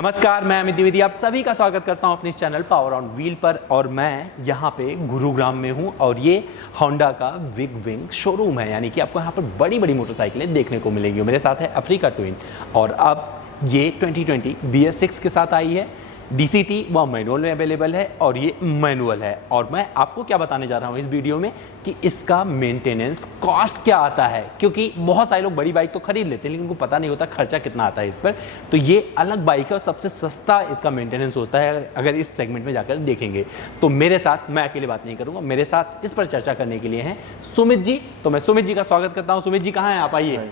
नमस्कार, मैं अमित द्विवेदी आप सभी का स्वागत करता हूं अपने इस चैनल पावर ऑन व्हील पर। और मैं यहां पे गुरुग्राम में हूं और ये होंडा का बिग विंग शोरूम है, यानी कि आपको यहां पर बड़ी बड़ी मोटरसाइकिलें देखने को मिलेंगी। मेरे साथ है अफ्रीका ट्विन और अब ये 2020 BS6 के साथ आई है। DCT व मैनुअल में अवेलेबल है और ये मैनुअल है। और मैं आपको क्या बताने जा रहा हूँ इस वीडियो में कि इसका मेंटेनेंस कॉस्ट क्या आता है, क्योंकि बहुत सारे लोग बड़ी बाइक तो खरीद लेते हैं लेकिन उनको पता नहीं होता खर्चा कितना आता है इस पर। तो ये अलग बाइक है और सबसे सस्ता इसका मेंटेनेंस होता है अगर इस सेगमेंट में जाकर देखेंगे। तो मेरे साथ, मैं अकेले बात नहीं करूंगा, मेरे साथ इस पर चर्चा करने के लिए हैं सुमित जी। तो मैं सुमित जी का स्वागत करता हूँ। सुमित जी कहाँ हैं आप, आइए।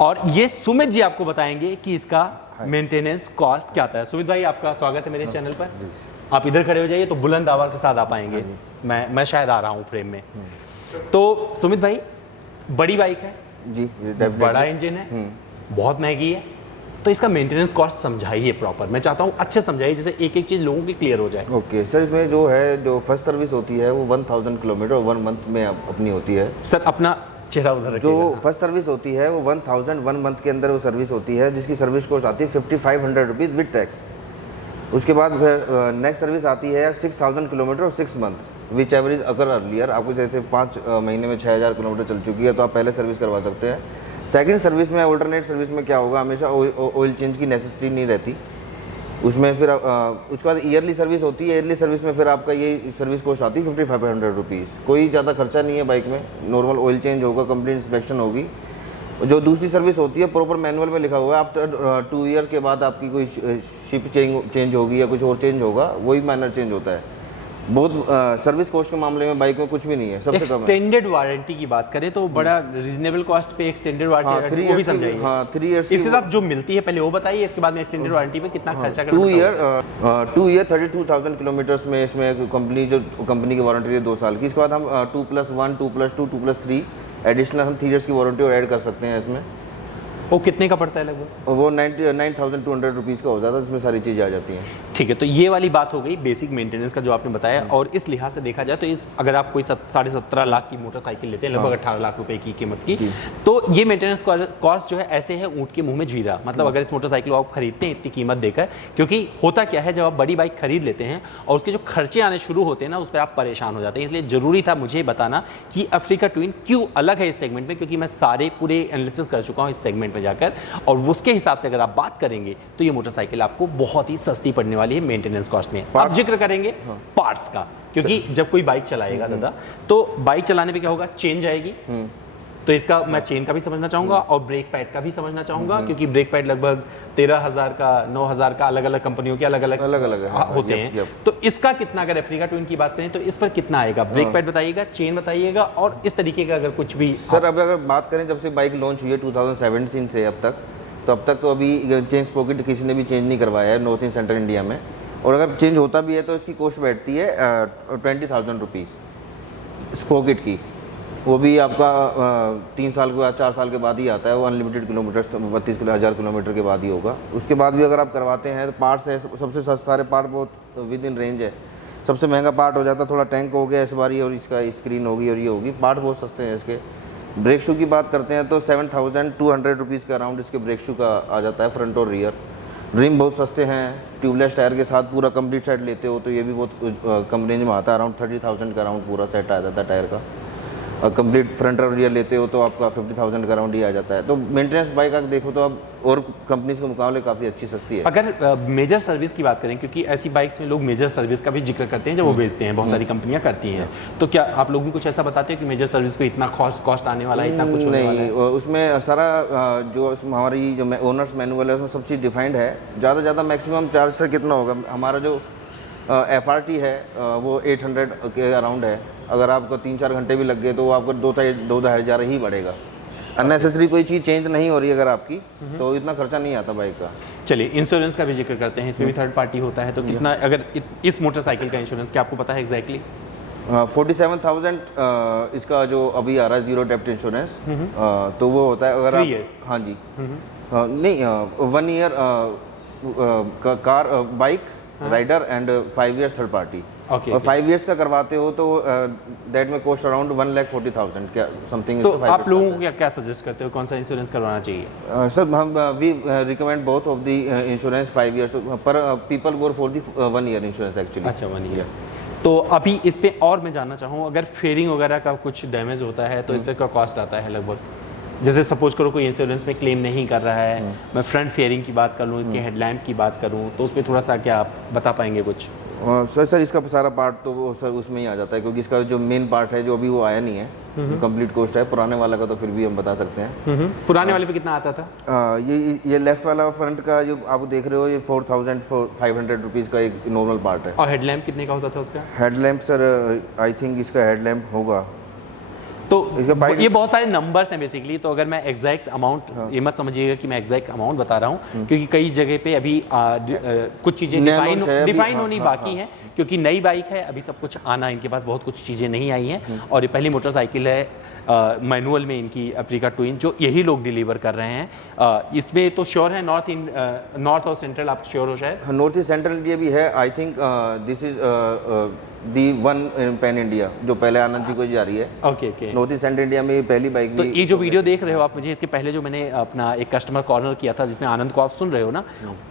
और ये सुमित जी आपको बताएंगे कि इसका मेंटेनेंस कॉस्ट क्या आता है। सुमित भाई, आपका स्वागत है मेरे इस चैनल पर। आप इधर खड़े हो जाइए तो बुलंद आवाज के साथ आ पाएंगे। मैं शायद आ रहा हूँ फ्रेम में। तो सुमित भाई, बड़ी बाइक है जी, बड़ा इंजन है, बहुत महंगी है, तो इसका मेंटेनेंस कॉस्ट समझाइए प्रॉपर। मैं चाहता हूँ अच्छे समझाइए, जैसे एक एक चीज लोगों की क्लियर हो जाए। ओके सर, इसमें जो फर्स्ट सर्विस होती है वो 1000 किलोमीटर 1 मंथ में अपनी होती है। सर अपना चेहरा उधर रखिएगा। जो फर्स्ट सर्विस होती है वो 1000 1 मंथ के अंदर वो सर्विस होती है, जिसकी सर्विस कॉस्ट आती है 5500 रुपीज़ विद टैक्स। उसके बाद फिर नेक्स्ट सर्विस आती है 6000 किलोमीटर और 6 मंथ विच एवरेज अगर अर्लियर। आपको जैसे 5 महीने में 6000 किलोमीटर चल चुकी है तो आप पहले सर्विस करवा सकते हैं। सेकंड सर्विस में, अल्टरनेट सर्विस में क्या होगा, हमेशा ऑयल चेंज की नेसेसिटी नहीं रहती उसमें। फिर उसके बाद ईयरली सर्विस होती है। ईयरली सर्विस में फिर आपका ये सर्विस कॉस्ट आती है 5500 रुपीज़। कोई ज़्यादा खर्चा नहीं है बाइक में, नॉर्मल ऑयल चेंज होगा, कंप्लीट इंस्पेक्शन होगी। जो दूसरी सर्विस होती है प्रॉपर मैनुअल में लिखा हुआ है, आफ्टर 2 ईयर के बाद आपकी कोई शिप चेंज होगी या कुछ और चेंज होगा, वही माइनर चेंज होता है। बहुत सर्विस कॉस्ट के मामले में बाइक में कुछ भी नहीं है, सबसे कम है। एक्सटेंडेड वारंटी की बात करें तो बड़ा रीजनेबल कॉस्ट पे एक्सटेंडेड वारंटी वो भी समझाइए। हाँ, 3 ईयर्स इसके साथ जो मिलती है पहले वो बताइए, इसके बाद में एक्सटेंडेड वारंटी पे कितना खर्चा करना। 2 ईयर 32,000 किलोमीटर्स में इसमें कंपनी की वारंटी है 2 साल की। इसके बाद हम 2+1 2+2 2+3 एडिशनल हम 3 ईयर्स की वारंटी और ऐड कर सकते हैं इसमें। वो कितने का पड़ता है लगभग? वो 9,200 रुपीज़ का हो जाता है, उसमें सारी चीज़ें आ जाती हैं। ठीक है, तो ये वाली बात हो गई बेसिक मेंटेनेंस का जो आपने बताया। और इस लिहाज से देखा जाए तो इस अगर आप कोई 17.5 लाख की मोटरसाइकिल लेते हैं, लगभग 18 लाख रुपए की कीमत की, तो ये मेंटेनेंस कॉस्ट जो है ऐसे है ऊँट के मुंह में जीरा। मतलब अगर इस मोटरसाइकिल को आप खरीदते हैं इतनी कीमत देकर, क्योंकि होता क्या है, जब आप बड़ी बाइक खरीद लेते हैं और उसके जो खर्चे आने शुरू होते हैं ना, उस पर आप परेशान हो जाते हैं। इसलिए जरूरी था मुझे बताना कि अफ्रीका ट्विन क्यों अलग है इस सेगमेंट में, क्योंकि मैं सारे पूरे एनालिसिस कर चुका हूँ इस सेगमेंट में जाकर। और उसके हिसाब से अगर आप बात करेंगे तो ये मोटरसाइकिल आपको बहुत ही सस्ती पड़ने वाली है मेंटेनेंस कॉस्ट में। अब जिक्र करेंगे पार्ट्स का, क्योंकि जब कोई बाइक चलाएगा दादा, तो बाइक चलाने पे क्या होगा, चेन जाएगी। तो इसका मैं चेन का भी समझना चाहूंगा और ब्रेक पैड का भी समझना चाहूंगा, क्योंकि ब्रेक पैड लगभग 13,000 का 9,000 का अलग अलग कंपनियों के अलग अलग होते हैं। तो इसका कितना, अगर अफ्रीका ट्विन की बात करें तो इस पर कितना आएगा? ब्रेक पैड बताइएगा, चेन बताइएगा, और इस तरीके का अगर कुछ भी। सर अब अगर बात करें जब से बाइक लॉन्च हुई है 2017 से अब तक तो अभी चेन स्पॉकेट किसी ने भी चेंज नहीं करवाया है नॉर्थ ईस्ट सेंट्रल इंडिया में। और अगर चेंज होता भी है तो इसकी कॉस्ट बैठती है 20,000 रुपीज़ स्पॉकेट की। वो भी आपका 3 साल के बाद 4 साल के बाद ही आता है। वो अनलिमिटेड किलोमीटर 32,000 किलोमीटर के बाद ही होगा। उसके बाद भी अगर आप करवाते हैं तो पार्ट्स है, सबसे सारे पार्ट बहुत विद इन रेंज है। सबसे महंगा पार्ट हो जाता है थोड़ा टैंक हो गया इस बारी, और इसका स्क्रीन होगी और ये होगी। पार्ट बहुत सस्ते हैं इसके। ब्रेक शू की बात करते हैं तो 7,200 रुपीज़ के अराउंड इसके ब्रेक शू का आ जाता है, फ्रंट और रियर। रिम बहुत सस्ते हैं, ट्यूबलेस टायर के साथ पूरा कंप्लीट सेट लेते हो तो ये भी बहुत कम रेंज में आता है। अराउंड 30,000 का अराउंड पूरा सेट आ जाता है टायर का। कंप्लीट फ्रंट और रियर लेते हो तो आपका 50,000 का अराउंड ही आ जाता है। तो मेंटेनेंस बाइक आप देखो तो अब और कंपनीज के मुकाबले काफ़ी अच्छी सस्ती है। अगर मेजर सर्विस की बात करें, क्योंकि ऐसी बाइक्स में लोग मेजर सर्विस का भी जिक्र करते हैं जब वो बेचते हैं, बहुत सारी कंपनियां करती हैं, तो क्या आप लोग भी कुछ ऐसा बताते हैं कि मेजर सर्विस पे इतना कॉस्ट आने वाला है, इतना कुछ होने वाला है? नहीं, उसमें सारा जो हमारी जो ओनर्स मैनुअल है उसमें सब चीज़ डिफाइंड है। ज़्यादा मैक्सिमम चार्ज से कितना होगा, हमारा जो FRT है वो 800 के अराउंड है। अगर आपको 3-4 घंटे भी लग गए तो वो आपको 2,000 ही बढ़ेगा। अननेसेसरी कोई चीज़ चेंज नहीं हो रही अगर आपकी, तो इतना खर्चा नहीं आता बाइक का। चलिए, इंश्योरेंस का भी जिक्र करते हैं, इसमें भी थर्ड पार्टी होता है, तो कितना, अगर इस मोटरसाइकिल का इंश्योरेंस क्या आपको पता है एग्जैक्टली? 47,000 इसका जो अभी आ रहा है जीरो डेप्ट इंश्योरेंस, तो वो होता है अगर आप 3 years? हाँ जी, नहीं 1 year car bike rider and 5 years third party. Okay, और 5 ईयर्स का करवाते हो तो दैट में कॉस्ट अराउंड 1,40,000 क्या समथिंग। तो आप लोगों को क्या सजेस्ट करते हो, कौन सा इंश्योरेंस करवाना चाहिए? सर हम we recommend both of the insurance 5 years, पर people go for the 1 year insurance actually. अच्छा, 1 ईयर। तो अभी इस पे और मैं जानना चाहूँ, अगर फेयरिंग वगैरह का कुछ डैमेज होता है तो इस पे क्या कॉस्ट आता है लगभग? जैसे सपोज करो कोई इंश्योरेंस में क्लेम नहीं कर रहा है, मैं फ्रंट फेयरिंग की बात कर लूँ, इसके हेडलैम्प की बात करूँ, तो उस पर थोड़ा सा क्या आप बता पाएंगे कुछ? सर इसका सारा पार्ट तो सर उसमें ही आ जाता है, क्योंकि इसका जो मेन पार्ट है जो अभी वो आया नहीं है, जो कंप्लीट कॉस्ट है। पुराने वाला का तो फिर भी हम बता सकते हैं। पुराने वाले पे कितना आता था? ये लेफ्ट वाला फ्रंट का जो आप देख रहे हो, ये 4,500 रुपीज़ का एक नॉर्मल पार्ट है। और हेडलैम्प कितने का होता था उसका? हेडलैम्प सर आई थिंक इसका हेडलैम्प होगा, तो ये बहुत सारे नंबर्स हैं बेसिकली। तो अगर मैं एग्जैक्ट अमाउंट, ये मत समझिएगा कि मैं एग्जैक्ट अमाउंट बता रहा हूँ, क्योंकि कई जगह पे अभी कुछ चीज़ें डिफाइन होनी बाकी हैं, क्योंकि नई बाइक है, अभी सब कुछ आना, इनके पास बहुत कुछ चीज़ें नहीं आई हैं। और ये पहली मोटरसाइकिल है मैनुअल में इनकी, अफ्रीका ट्विन, जो यही लोग डिलीवर कर रहे हैं। इसमें तो श्योर है नॉर्थ और सेंट्रल, आप श्योर हो शायद? नॉर्थ ईस्ट सेंट्रल इंडिया भी है। I think this is the one pan India जो पहले आनंद जी को जा रही है। Okay okay. North east central India में ये पहली बाइक। तो ये जो वीडियो देख रहे हो आप मुझे, इसके पहले जो मैंने अपना एक कस्टमर कॉर्नर किया था जिसमें आनंद को आप सुन रहे हो ना,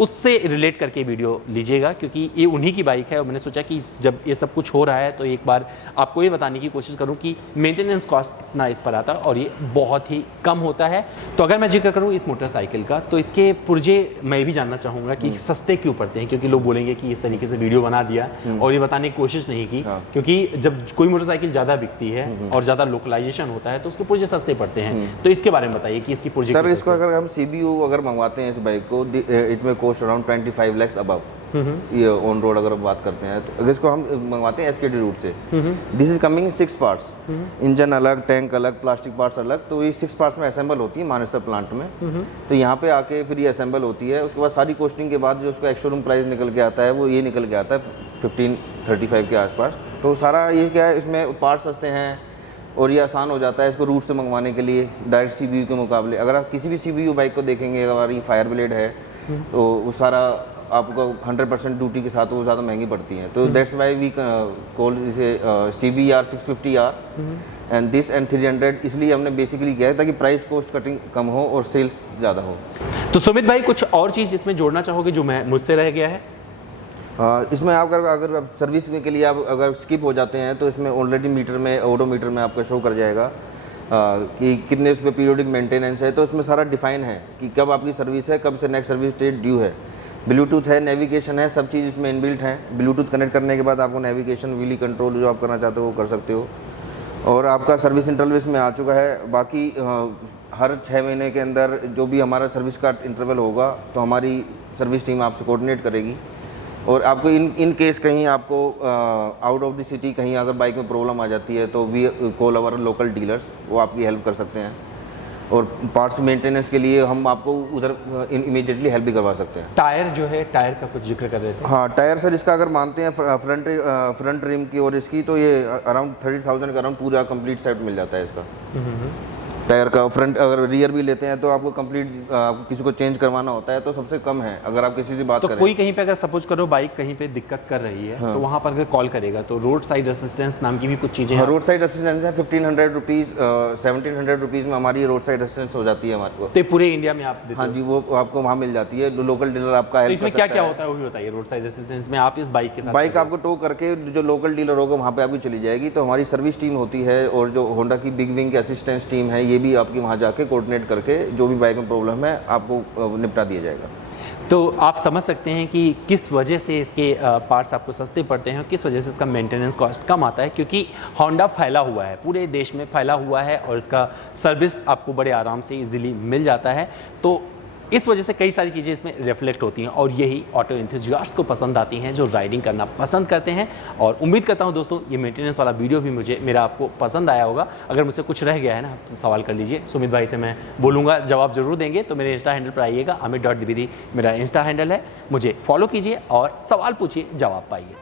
उससे रिलेट करके वीडियो लीजिएगा, क्योंकि ये उन्हीं की बाइक है। और मैंने सोचा कि जब ये सब कुछ हो रहा है तो एक बार आपको ये बताने की कोशिश करूँ कि मेंटेनेंस कॉस्ट कितना इस पर आता है, और ये बहुत ही कम होता है। तो अगर मैं जिक्र करूँ इस मोटरसाइकिल का, तो इसके पुर्जे मैं भी जानना चाहूँगा कि सस्ते क्यों पड़ते हैं, क्योंकि लोग बोलेंगे कि इस तरीके से वीडियो बना दिया और ये बताने की कोशिश नहीं की। क्योंकि जब कोई मोटरसाइकिल ज़्यादा बिकती है और ज़्यादा लोकलाइजेशन होता है तो उसके पुर्जे सस्ते पड़ते हैं। तो इसके बारे में बताइए कि इसकी पुर्जे। सर इसको अगर हम CBU अगर मंगवाते हैं इस बाइक को, इट में कॉस्ट अराउंड 25 lakhs अबव। ये ऑन रोड अगर बात करते हैं तो अगर इसको हम मंगवाते हैं SKD रूट से, this is coming 6 parts, engine अलग, टैंक अलग, प्लास्टिक पार्ट्स अलग। तो ये 6 पार्ट्स में असेंबल होती है मानेसर प्लांट में। तो यहाँ पे आके फिर ये असेंबल होती है। उसके बाद सारी कॉस्टिंग के बाद जो उसका एक्स्ट्रा रूम प्राइस निकल के आता है वो ये निकल के आता है 1535 के आसपास। तो सारा ये क्या है, इसमें पार्ट्स सस्ते हैं और ये आसान हो जाता है इसको रूट से मंगवाने के लिए डायरेक्ट CBU के मुकाबले। अगर आप किसी भी CBU बाइक को देखेंगे, अगर ये फायर ब्लेड है तो वो सारा आपको 100% ड्यूटी के साथ वो ज़्यादा महंगी पड़ती हैं। तो दैट्स वाई वी कॉल इसे CBR 650R and this and 300, इसलिए हमने बेसिकली किया है ताकि प्राइस कॉस्ट कटिंग कम हो और सेल्स ज़्यादा हो। तो सुमित भाई, कुछ और चीज़ इसमें जोड़ना चाहोगे जो मैं मुझसे रह गया है? इसमें आप अगर सर्विस में के लिए आप अगर स्किप हो जाते हैं तो इसमें ऑलरेडी मीटर में, ओडोमीटर में आपका शो कर जाएगा कि कितने उस पर पीरियोडिक मेंटेनेंस है। तो इसमें सारा डिफाइन है कि कब आपकी सर्विस है, कब से नेक्स्ट सर्विस डेट ड्यू है। ब्लूटूथ है, नेविगेशन है, सब चीज़ इसमें इनबिल्ट है। ब्लूटूथ कनेक्ट करने के बाद आपको नेविगेशन, व्हीली कंट्रोल जो आप करना चाहते हो वो कर सकते हो। और आपका सर्विस इंटरवल इसमें आ चुका है। बाकी हर 6 महीने के अंदर जो भी हमारा सर्विस का इंटरवल होगा तो हमारी सर्विस टीम आपसे कोऑर्डिनेट करेगी। और आपको इन केस कहीं आपको आउट ऑफ द सिटी कहीं अगर बाइक में प्रॉब्लम आ जाती है तो we call our local dealers, वो आपकी हेल्प कर सकते हैं। और पार्ट्स मेंटेनेंस के लिए हम आपको उधर इमीडिएटली हेल्प भी करवा सकते हैं। टायर जो है, टायर का कुछ जिक्र कर रहे थे। हाँ, टायर सर इसका अगर मानते हैं फ्रंट रिम की और इसकी, तो ये अराउंड 30,000 का अराउंड पूरा कंप्लीट सेट मिल जाता है इसका टायर का। फ्रंट अगर रियर भी लेते हैं तो आपको कंप्लीट किसी को चेंज करवाना होता है तो सबसे कम है। अगर आप किसी से बात तो करें, कोई कहीं पे अगर सपोज करो बाइक कहीं पे दिक्कत कर रही है, तो वहाँ पर अगर कॉल करेगा तो रोड साइड असिस्टेंस नाम की भी कुछ चीज़ें हैं। रोड साइड असिस्टेंस है 1500 रुपीज़, 1700 रुपीज़ में हमारी रोड साइड असिस्टेंस हो जाती है हमारे को। तो पूरे इंडिया में आप देते हाँ जी, वो आपको वहाँ मिल जाती है। लोकल डीलर आपका हो? तो हेल्प इसमें क्या क्या होता है वो भी बताइए। रोड साइड असिस्टेंस में आप इस बाइक के साथ, बाइक आपको टो करके जो लोकल डीलर होगा वहाँ पे आपकी चली जाएगी। तो हमारी सर्विस टीम होती है और जो होंडा की बिग विंग की असिस्टेंस टीम है, ये भी आपकी वहाँ जाके कोऑर्डिनेट करके जो भी बाइक में प्रॉब्लम है आपको निपटा दिया जाएगा। तो आप समझ सकते हैं कि किस वजह से इसके पार्ट्स आपको सस्ते पड़ते हैं और किस वजह से इसका मेंटेनेंस कॉस्ट कम आता है, क्योंकि होंडा फैला हुआ है, पूरे देश में फैला हुआ है और इसका सर्विस आपको बड़े आराम से इजीली मिल जाता है। तो इस वजह से कई सारी चीज़ें इसमें रिफ्लेक्ट होती हैं और यही ऑटो एंथुसियास्ट को पसंद आती हैं, जो राइडिंग करना पसंद करते हैं। और उम्मीद करता हूं दोस्तों ये मेंटेनेंस वाला वीडियो भी मेरा आपको पसंद आया होगा। अगर मुझसे कुछ रह गया है ना तो सवाल कर लीजिए, सुमित भाई से मैं बोलूँगा, जवाब जरूर देंगे। तो मेरे इंस्टा हैंडल पर आइएगा, amit.dwivedi मेरा इंस्टा हैंडल है, मुझे फॉलो कीजिए और सवाल पूछिए, जवाब पाइए।